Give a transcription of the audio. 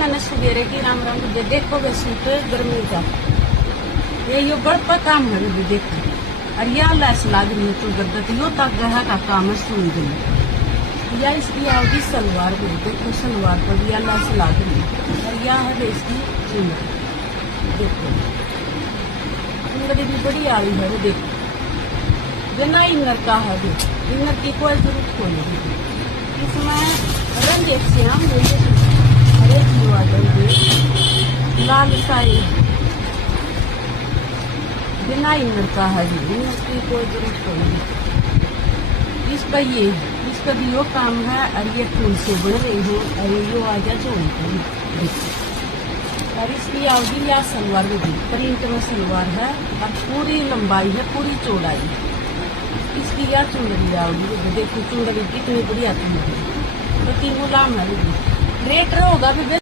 राणा ने सवेरे की राम राम दे देखो वे सूट गर्मी का ये बड़ा काम है भी देखो और यह लैस लाग रही है तो गद्दत यो तक गया का काम है सुन गई या इसकी आओगी सलवार भी देखो सलवार पर यह लैस लाग रही है और यह है इसकी चुनरी देखो चुनरी भी बड़ी आ रही है वो देखो बिना इनर का है वो इनर की कोई जरूरत को नहीं इसमें रंग एक से हम हरे आ जाएंगे लाल साई बिना इनर का है इनर की कोई जरूरत नहीं इसका ये इसका भी यो काम है और ये फूल से बन रही हो और यो आ गया जो और इसकी आओगी या सलवार भी प्रिंट में सलवार है और पूरी लंबाई है पूरी चौड़ाई है इसकी या चुनरी आओगी देखो चुनरी कितनी बढ़िया चुनरी तो तीन गुलाम है रेट होगा भी